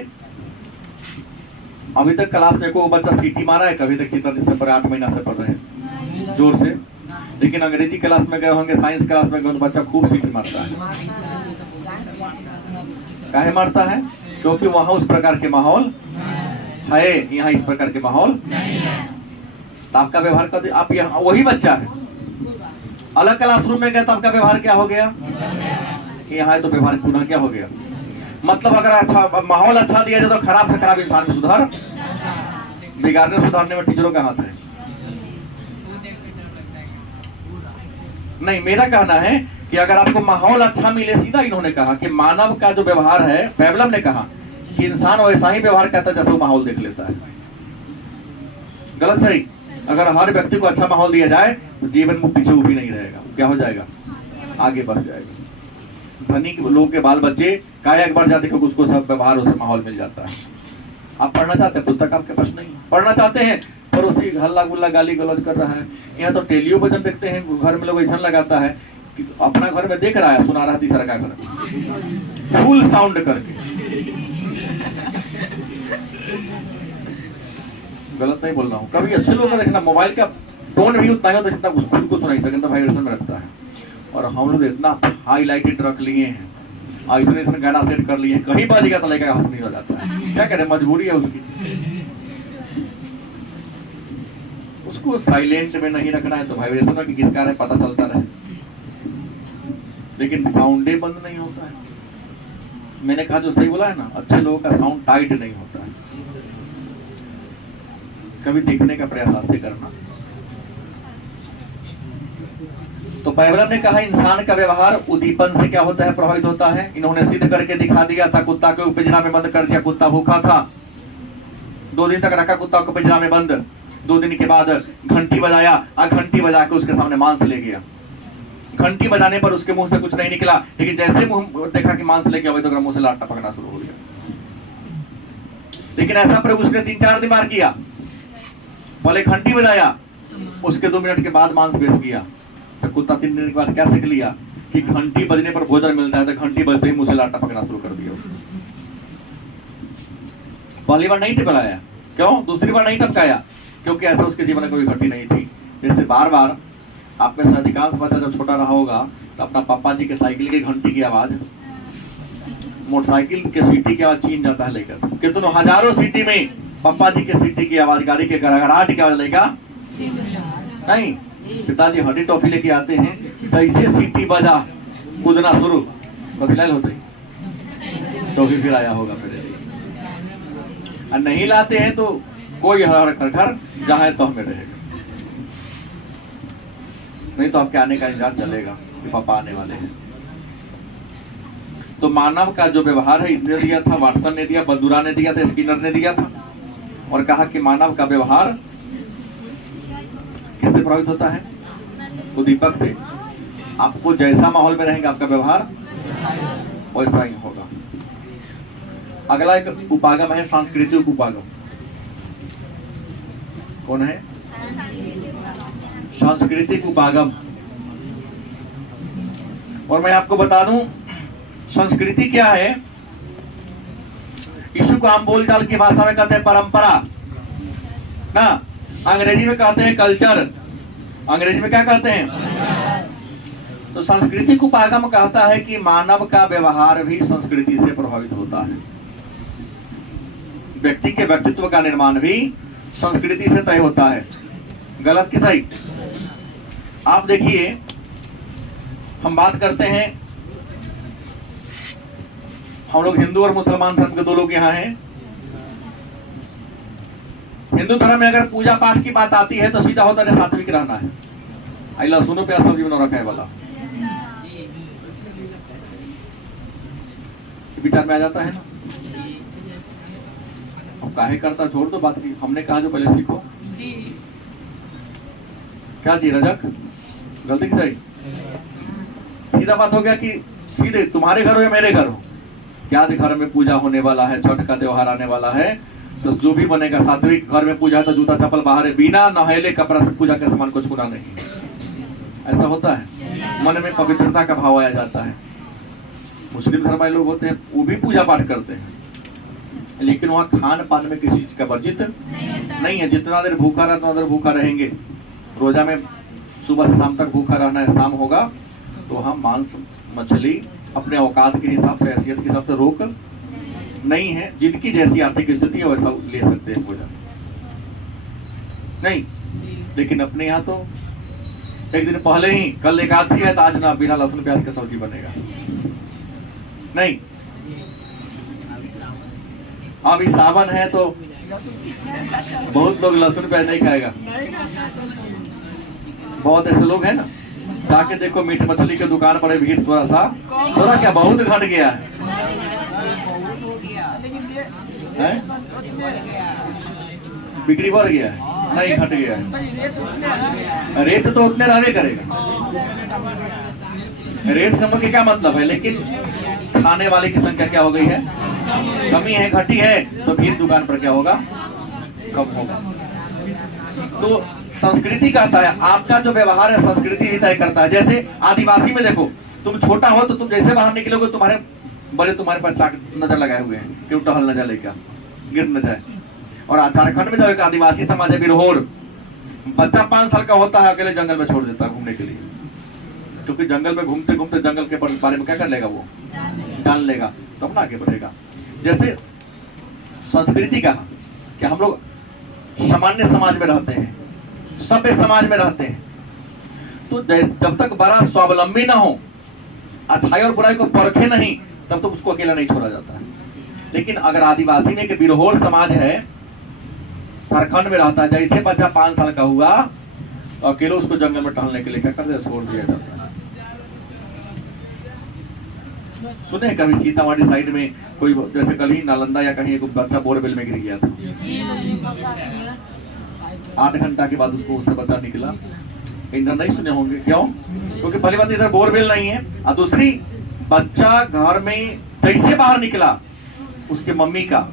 अभी तक क्लास में को बच्चा सीटी मारा है कभी तक? कितना दिन से पढ़े? 8 महीना से पढ़ रहे हैं जोर से। लेकिन अंग्रेजी क्लास में गए होंगे, साइंस क्लास में गए तो बच्चा खूब सीटी मारता है। काहे मारता है? क्योंकि वहां उस प्रकार के माहौल है, यहाँ इस प्रकार के माहौल नहीं है। तो आपका व्यवहार कर, आप यहाँ वही बच्चा है, अलग क्लासरूम में गए तो आपका व्यवहार क्या हो गया? यहाँ है तो व्यवहार पुनः क्या हो गया? मतलब अगर अच्छा माहौल अच्छा दिया जाए तो खराब से खराब इंसान में सुधार, बिगाड़ने सुधारने में टीचरों का हाथ है। नहीं, मेरा कहना है कि अगर आपको माहौल अच्छा मिले, सीधा इन्होंने कहा कि मानव का जो व्यवहार है, पैवलव ने कहा कि इंसान वैसा ही व्यवहार करता है जैसा वो माहौल देख लेता है। गलत सही? अगर हर व्यक्ति को अच्छा माहौल दिया जाए तो जीवन में पीछे भी नहीं रहेगा, क्या हो जाएगा? आगे बढ़ जाएगा। धनी लोग के बाल बच्चे काया बढ़ जाते क्योंकि उसको सब व्यवहार उसे माहौल मिल जाता है। आप पढ़ना चाहते हैं, पुस्तक आपके पास नहीं, पढ़ना चाहते हैं पर उसी हल्ला गुल्ला गाली गलौज कर रहा है। यहाँ तो टेलीविजन देखते हैं, घर में लोग ऐसा लगाता है कि अपना घर में देख रहा है, सुना रहा तीसरा का घर फुल साउंड करके। गलत नहीं बोल रहा हूँ। कभी अच्छे लोग का देखना, मोबाइल का टोन भी उतना ही होता है जितना खुद को सुनाई सके, तो वाइब्रेशन में रखता है। और हम लोग इतना हाईलाइटेड रख लिए हैं, ऐसा गाना सेट कर लिए, कहीं बाजेगा तो लेकर हंस नहीं हो जाता है। क्या करें, मजबूरी है उसकी। उसको साइलेंट में नहीं रखना है तो वाइब्रेशन में किस कारण पता चलता रहे, लेकिन साउंडे बंद नहीं होता है। मैंने कहा जो सही बोला है ना, अच्छे लोगों का साउंड टाइट नहीं होता है। कभी देखने का प्रयास ऐसे करना। तो पैवलव ने कहा इंसान का व्यवहार उद्दीपन से क्या होता है? प्रभावित होता है। इन्होंने सिद्ध करके दिखा दिया था। कुत्ता को पिंजरा में बंद कर दिया, कुत्ता भूखा था, 2 दिन तक रखा कुत्ता को पिंजरा में बंद। 2 दिन के बाद घंटी बजाया, घंटी बजा के उसके सामने मांस ले गया। घंटी बजाने पर उसके मुंह से कुछ नहीं निकला, लेकिन जैसे मुंह देखा कि मांस लेके आवे तो मुंह से लाट टपकना शुरू हो गया। लेकिन ऐसा प्रयोग उसने 3-4 दिन बार किया। पहले घंटी बजाया, उसके 2 मिनट के बाद मांस बेच गया। तो कुत्ता 3 दिन के बाद क्या सीख लिया कि घंटी बजने पर भोजन मिलता है, तो घंटी बजते ही मुंह से लाट टपकना शुरू कर दिया। पहली बार नहीं टपकाया, क्यों? दूसरी बार नहीं टपकाया क्योंकि ऐसा उसके जीवन में कोई घटी नहीं थी। जैसे बार बार आप में से अधिकांश बच्चा जब छोटा रहा होगा तो अपना पापा जी के साइकिल की घंटी की आवाज, मोटरसाइकिल के सीटी की आवाज छीन जाता है लेकर। कितनों हजारों सीटी में पापा जी के सीटी की आवाज, गाड़ी के गड़गड़ाहट की आवाज लेगा नहीं। पिताजी हड्डी टॉफी लेके आते हैं, जैसे सीटी बजा कूदना शुरू, तो फिलहाल होते टॉफी फिर आया होगा मेरे लिए। और नहीं लाते हैं तो कोई हर घर जहां है तो हमें रहेगा, नहीं तो आपके आने का इंतजार चलेगा कि पापा आने वाले हैं। तो मानव का जो व्यवहार है इसने दिया था, वाटसन ने दिया, बंदूरा ने दिया था, स्किनर ने दिया था, और कहा कि मानव का व्यवहार किससे प्रभावित होता है? उद्दीपक से। आपको जैसा माहौल में रहेंगे आपका व्यवहार वैसा ही होगा। अगला एक उपागम है सांस्कृतिक उपागम। कौन है? सांस्कृतिक उपागम। और मैं आपको बता दूं संस्कृति क्या है। इसी को हम बोलचाल की भाषा में कहते हैं परंपरा ना, अंग्रेजी में कहते हैं कल्चर। अंग्रेजी में क्या कहते हैं? तो सांस्कृतिक उपागम कहता है कि मानव का व्यवहार भी संस्कृति से प्रभावित होता है। व्यक्ति के व्यक्तित्व का निर्माण भी संस्कृति से तय होता है, गलत कि सही? आप देखिए, हम बात करते हैं, हम लोग हिंदू और मुसलमान धर्म के दो लोग यहाँ हैं। हिंदू धर्म में अगर पूजा पाठ की बात आती है तो सीधा होता है सात्विक रहना है। आई लहसुनो प्याज सब्जी बना रखा है वाला विचार में आ जाता है ना। अब काहे करता, छोड़ दो बात की, हमने कहा जो पहले सीखो जी। क्या जी रजक, गलती की सही? सीधा बात हो गया कि सीधे तुम्हारे घर हो या मेरे घर हो, क्या घर में पूजा होने वाला है, छठ का त्योहार आने वाला है, तो जो भी बनेगा सात्विक। घर में पूजा है तो जूता चप्पल बाहर है, बिना नहैले कपड़ा से पूजा के सामान को छूना नहीं। ऐसा होता है, मन में पवित्रता का भाव आया जाता है। मुस्लिम धर्म वाले लोग होते हैं, वो भी पूजा पाठ करते हैं, लेकिन वहाँ खान पान में किसी चीज का वर्जित नहीं है। जितना देर भूखा रहा उतना देर भूखा रहेंगे। रोजा में सुबह से शाम तक भूखा रहना है, शाम होगा तो हम मांस मछली अपने औकात के हिसाब से, हैसियत के हिसाब से रोक नहीं है। जिनकी जैसी आर्थिक स्थिति है वैसा ले सकते हैं भोजन, नहीं। लेकिन अपने यहाँ तो एक दिन पहले ही, कल एकादशी है तो आज ना बिना लहसुन प्याज का सब्जी बनेगा, नहीं। अभी सावन है तो बहुत लोग लहसुन प्याज नहीं खाएगा। बहुत ऐसे लोग हैं ना, जाके देखो मीट मछली के दुकान पर भीड़ थोड़ा क्या बहुत घट गया है? बिक्री बढ़ गया है? नहीं, घट गया है। रेट तो उतने रहने करेगा। रेट समझ के क्या मतलब है, लेकिन खाने वाले की संख्या क्या हो गई है? कमी है, घटी है, तो फिर दुकान पर क्या होगा? कम होगा। तो संस्कृति कहता है, आपका जो व्यवहार है संस्कृति ही तय करता है। जैसे आदिवासी में देखो, तुम छोटा हो तो तुम जैसे बाहर निकलोगे तुम्हारे बड़े तुम्हारे पर चाक नजर लगाए हुए हैं, क्यों टहल न जाए, लेकर गिर न जाए। और झारखंड में जो एक आदिवासी समाज है बिरहोर, बच्चा 5 साल का होता है अकेले जंगल में छोड़ देता है घूमने के लिए, क्योंकि जंगल में घूमते घूमते जंगल के बारे में क्या कर लेगा, वो जान लेगा, तब ना आगे बढ़ेगा। जैसे संस्कृति का कि हम लोग सामान्य समाज में रहते हैं, सभ्य समाज में रहते हैं, तो जब तक बड़ा स्वावलंबी ना हो, अच्छाई और बुराई को परखे नहीं, तब तक उसको अकेला नहीं छोड़ा जाता है। लेकिन अगर आदिवासी में के बिरहोर समाज है, झारखंड में रहता है, जैसे बच्चा 5 साल का हुआ तो अकेले उसको जंगल में टहलने के लिए क्या कर दिया, छोड़ दिया जाता है। सुने कभी सीतामढ़ी साइड में कोई, जैसे कल ही नालंदा या कहीं एक बच्चा बोरवेल में गिर गया था, 8 घंटा के बाद उससे बच्चा निकला। इधर नहीं सुने होंगे, क्यों? क्योंकि पहली बात इधर बोरवेल नहीं है, और दूसरी बच्चा घर में जैसे बाहर निकला, उसके मम्मी का,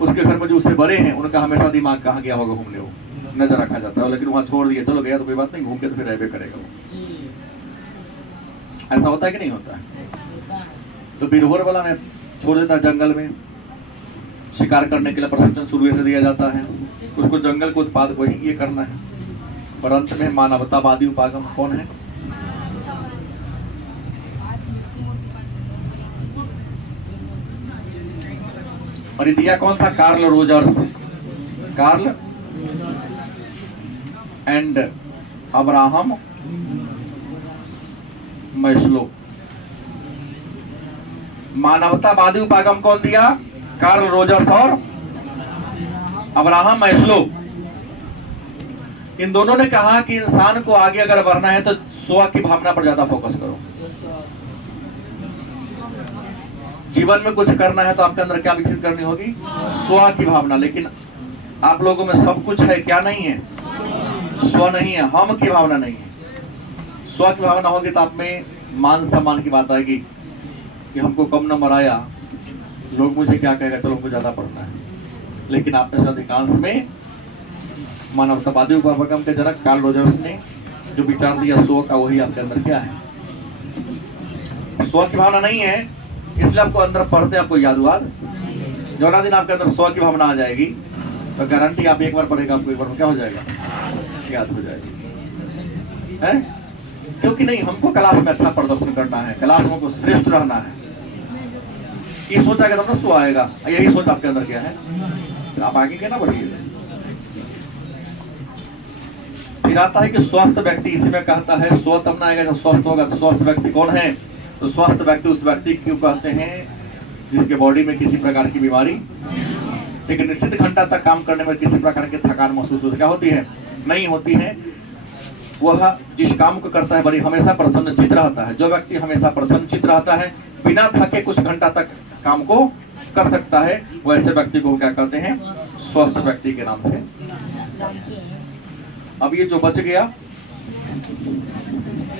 उसके घर में जो उससे बड़े हैं उनका हमेशा दिमाग कहाँ गया होगा घूमने, वो नजर रखा जाता है। लेकिन वहां छोड़ दिया, चलो गया तो कोई बात नहीं, घूम के तो फिर रहबे करेगा वो। ऐसा होता है कि नहीं होता है? तो बिरहोर वाला ने छोड़ देता जंगल में, शिकार करने के लिए प्रशिक्षण शुरू से दिया जाता है, उसको जंगल को उत्पाद को ही ये करना है। और अंत में मानवतावादी उपागम कौन है? और ये दिया कौन था? Carl Rogers, Carl and Abraham Maslow. मानवतावादी उपागम कौन दिया? कार्ल रोजर्स और अब्राहम मैस्लो। इन दोनों ने कहा कि इंसान को आगे अगर बढ़ना है तो स्व की भावना पर ज्यादा फोकस करो। जीवन में कुछ करना है तो आपके अंदर क्या विकसित करनी होगी? स्व की भावना। लेकिन आप लोगों में सब कुछ है, क्या नहीं है? स्व नहीं है, हम की भावना नहीं है। स्व की भावना होगी तो आप में मान सम्मान की बात आएगी कि हमको कम नंबर आया, लोग मुझे क्या कहेगा, चलो हमको ज्यादा पढ़ना है। लेकिन आप में से अधिकांश में मानवतावादी उपागम के जनक कार्ल रोजर्स ने जो विचार दिया स्व का, वही आपके अंदर क्या है? स्व की भावना नहीं है, इसलिए आपको अंदर पढ़ते आपको याद हुआ। जो दिन आपके अंदर स्व की भावना आ जाएगी तो गारंटी आप एक बार पढ़ेगा, आपको एक बार में क्या हो जाएगा? याद हो जाएगी है? क्योंकि नहीं, हमको क्लास में अच्छा प्रदर्शन करना है, क्लास में हमको श्रेष्ठ रहना है, ये सोचा के तब ना स्व आएगा। यही सोच आपके अंदर क्या है? आप आगे क्या ना बढ़िए। फिर आता है कि स्वस्थ व्यक्ति, इसी में कहता है स्वस्थ अपना आएगा, जब स्वस्थ होगा तो स्वस्थ व्यक्ति कौन है? तो स्वस्थ व्यक्ति उस व्यक्ति क्यों कहते हैं जिसके बॉडी में किसी प्रकार की बीमारी, लेकिन निश्चित घंटा तक काम करने में किसी प्रकार की थकान महसूस होती क्या होती है? नहीं होती है। वह जिस काम को करता है बड़ी हमेशा प्रसन्नचित रहता है। जो व्यक्ति हमेशा प्रसन्नचित रहता है, बिना थके कुछ घंटा तक काम को कर सकता है, वैसे व्यक्ति को क्या कहते हैं? स्वस्थ व्यक्ति के नाम से। अब ये जो बच गया